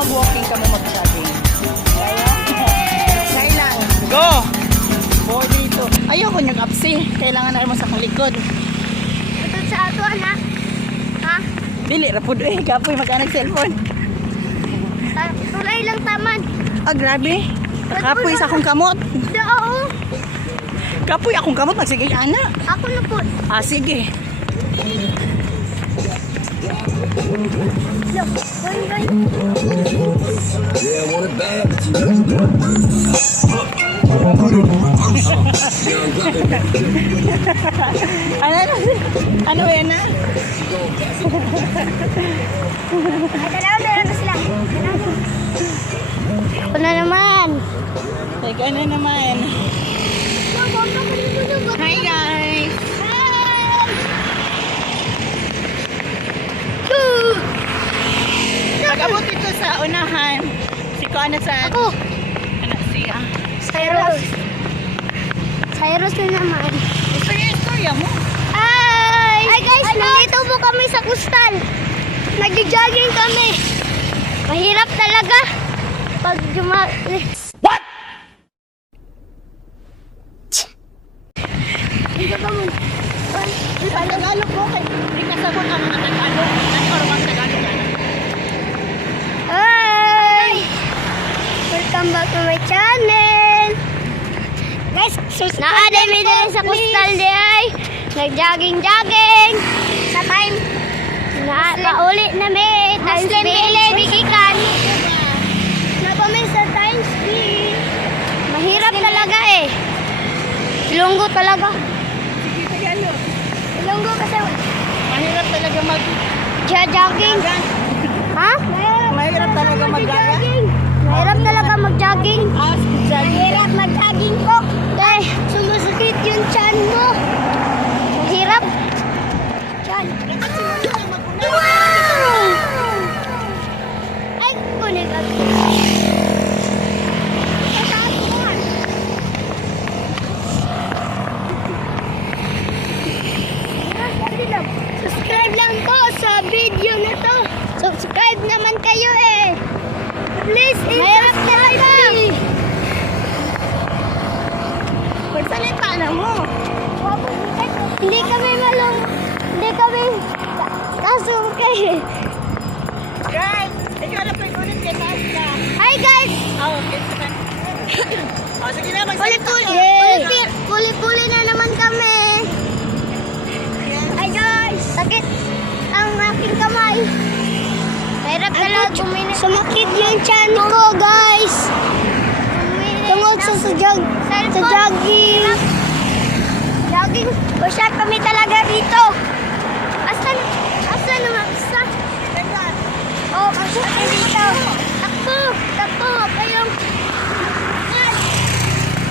mag-walking ka mo mag-jogging? Kaya lang. Go! Boy dito. Ayoko yung apsi. Kailangan na mo sa likod. Ito sa ato, anak. Ha? Dili, rapod eh. Kapoy magkanag cellphone. Tulay lang taman. Ah, grabe. Kapoy sa akong kamot. Oo. Kapoy akong kamot. Magsige, ana. Ako na po. Ah, sige. Look. Bye. Yeah, want it bad. Ano yan na? Dalawa na sila. Ako na naman. Teka na naman. Hi guys! Nag-abot ito sa unahan. Si Kuana sa... Ako. Anak siya. Cyrus. Cyrus na naman. Istorya mo. Hi guys, nandito po kami sa Kustal. Nag-jogging kami. Mahirap talaga. Pag What? Tagalog mo kay hindi ka sabon ang mga Tagalog. Ano or mga Tagalog na? Hi! Welcome back to my channel. Guys, naaday mi din sa Kustal di ay. Nag-jogging. Sa time. Pauli na mi. Times bigikan. Napamay sa times B. Mahirap talaga eh. Ilonggo talaga. Ilonggo kasi Mahirap talaga jogging. Ha? Mahirap talaga mag-jogging. Mahirap talaga mag-jogging. Jogging. Mahirap mag-jogging ko. Dahil sumusukit yung chan mo. Mahirap. Chan. Wow! Ay, kunig ako. Subscribe lang po sa video na to. Subscribe naman kayo eh. Please, mahirap talaga. Pagsalita na mo. Hindi kami kasukay. Guys, ikaw na pag-ulit kay Tasha. Hi guys! Oh, okay. Oh, sige na, magsalita ka. Puli-puli na naman kami. Hi guys! Sakit ang aking kamay. Mahirap talaga kuminig. Sumakit yung chan ko guys. Tungod sa jogging. Jogging. Push-up kami talaga dito. Asa naman? Oh, push-up kami dito. Takbo. Kayong...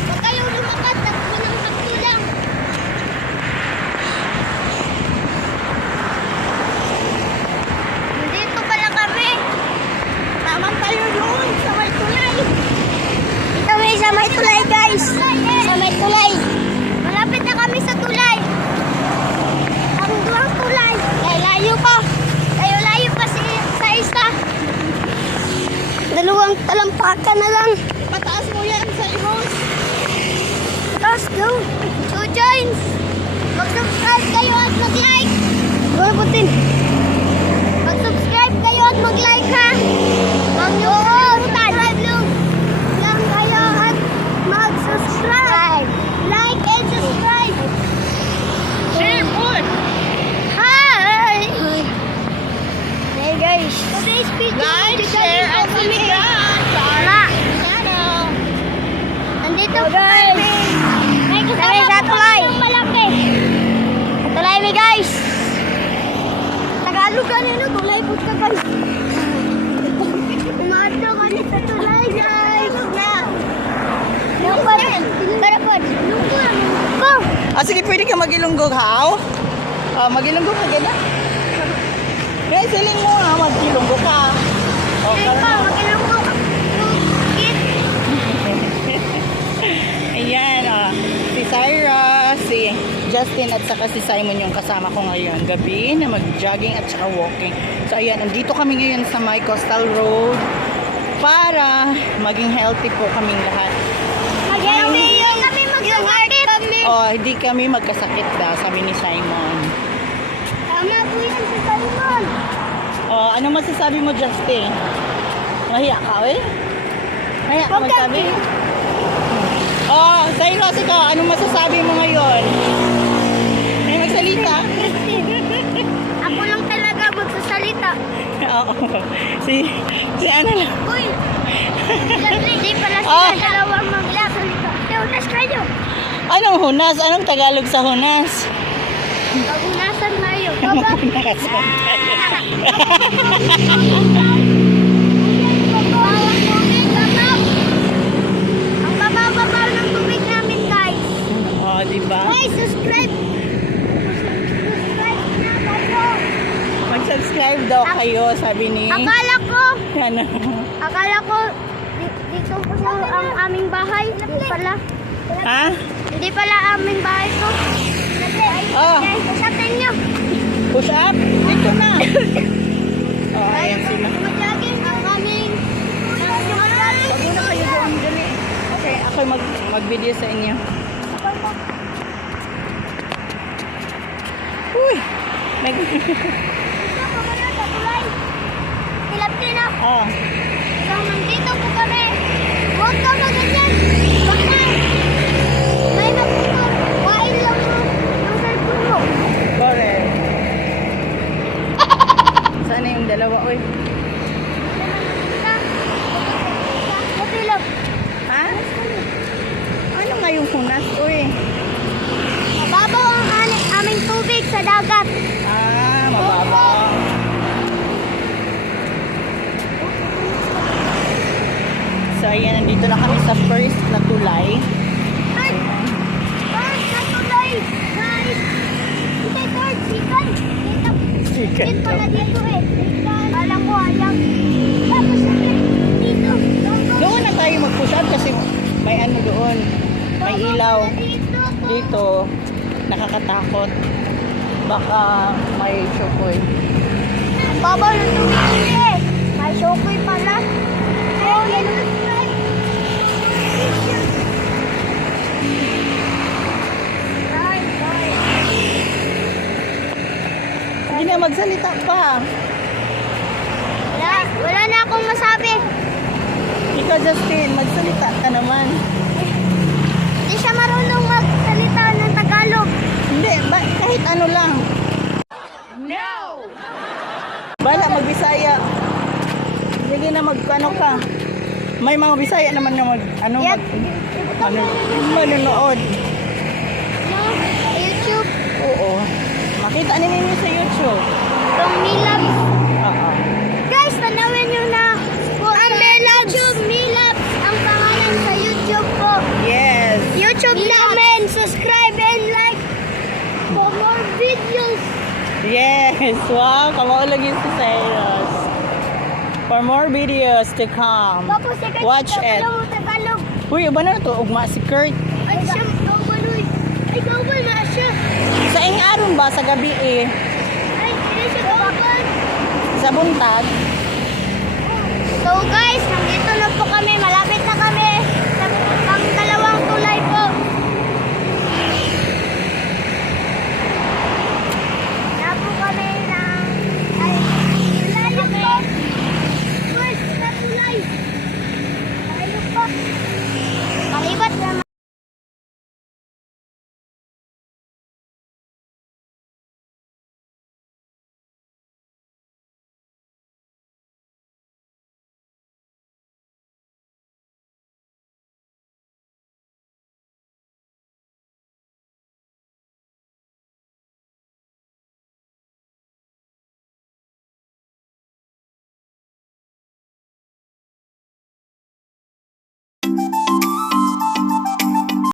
Huwag kayong lumakat. Takbo lang. Dito pala kami. Tamang tayo doon sa may tulay. Kami sa may tulay guys. Sa may tulay. Malapit na kami sa tulay. Ang duwang tulay. Layo pa. Layo pa sa isa. Dalawang talampakan na lang. Pataas mo yan sa imos. Let's go. So join. Mag-subscribe kayo at mag-like. Go putin. Mag-subscribe kayo at mag-like ha. Huwag niyo subscribe lang kayo at mag-subscribe. Like and subscribe. Share food. Hi! Hey guys. Today's video. Like, share, and subscribe sa Ma. aking channel. Nandito guys. May kasama sa tulay. Malaki. Tulay mi guys. Tagalog kanino tulay po ka guys. Umato kani sa tulay guys. Lungkot. Karapod. Lungkot. Ah, sige, pwede ka mag-ilunggog, haw? Mag-ilunggog ka gana? Kaya siling mo ha, mag-ilunggog ka. Sige pa, mag-ilunggog. Ayan, si Syra, si Justin at saka si Simon yung kasama ko ngayon gabi na mag-jogging at saka walking. So ayan, nandito kami ngayon sa may Coastal Road para maging healthy po kaming lahat. Kami magsasakit. Oh, hindi kami magkasakit daw, sabi ni Simon. Tama po yan si Simon. Oh, ano masasabi mo, Justin? Mahiya ka, eh? Mahiya ka magsabi? Oh, Cyrus, ikaw, ano masasabi mo ngayon? May magsalita? Ako lang talaga magsasalita. Oo. Si ano lang. Uy! Hindi pala Ah. sila dalawang magsasalita. Teunas kayo. Anong hunas? Anong Tagalog sa hunas? Pagunasan tayo. Baba. Bawang tubig, babaw. Ang babaw-babaw ng tubig namin, guys. Oh, di ba? Guys, subscribe. Subscribe na kayo. Mag-subscribe daw kayo, sabi ni... Akala ko, Ano? dito po sa ang aming bahay. Hindi pala. Ha? Hindi pala aming bahay to. Oh. Guys, usapin nyo. Push up? Dito na. Oh, ayan sila. Magyagin ang aming... Huwag muna kayo doon, dali. Okay, ako mag-video sa inyo. Uy! Tilapin na. Oh. So, nandito po kami. Huwag ka maganyan. Huwag na. May magpapag. Wain lang mo. Ang cellphone mo. Correct. Sana yung dalawa, uy. Buti lang. Ha? Ano nga yung hunas, uy? Mababaw ang aming tubig sa dagat. Ah, mababaw. So, ayan, nandito na kami sa first na tulay. Third na tulay. Guys. Hindi, third. Second. Second pala dito eh. Alam ko, alam. Tapos dito. Doon na tayo mag-push up kasi may ano doon. May ilaw. Dito, nakakatakot. Baka may chokoy. Ang babaw ng tubig eh. May shokoy pala. Oh, yan. Hindi na magsalita pa. Wala na akong masabi. Ikaw, Justin, magsalita ka naman. Hindi siya marunong magsalita ng Tagalog. Hindi, kahit ano lang. No! Bala, mag-Bisaya. Sige na mag-ano ka. May mga Bisaya naman na Yan. manonood. No, sa YouTube. Oo. Makita ninyo sa YouTube. From Milabs. Oo. Guys, panawin nyo na po ang Milabs. YouTube Milabs ang pangalan sa YouTube po. Yes. YouTube namin. Subscribe and like for more videos. Yes. Wow, kamao lagi si Cyrus. For more videos to come. Tapos second Watch it. Tagalog. Uy, iba na ito. Ugma si Kurt. Ay, siya. Gawaloy. Ay, gawal na siya. Sa ingaron ba? Sa gabi eh. Ay, hindi siya gawal. Sa buntag.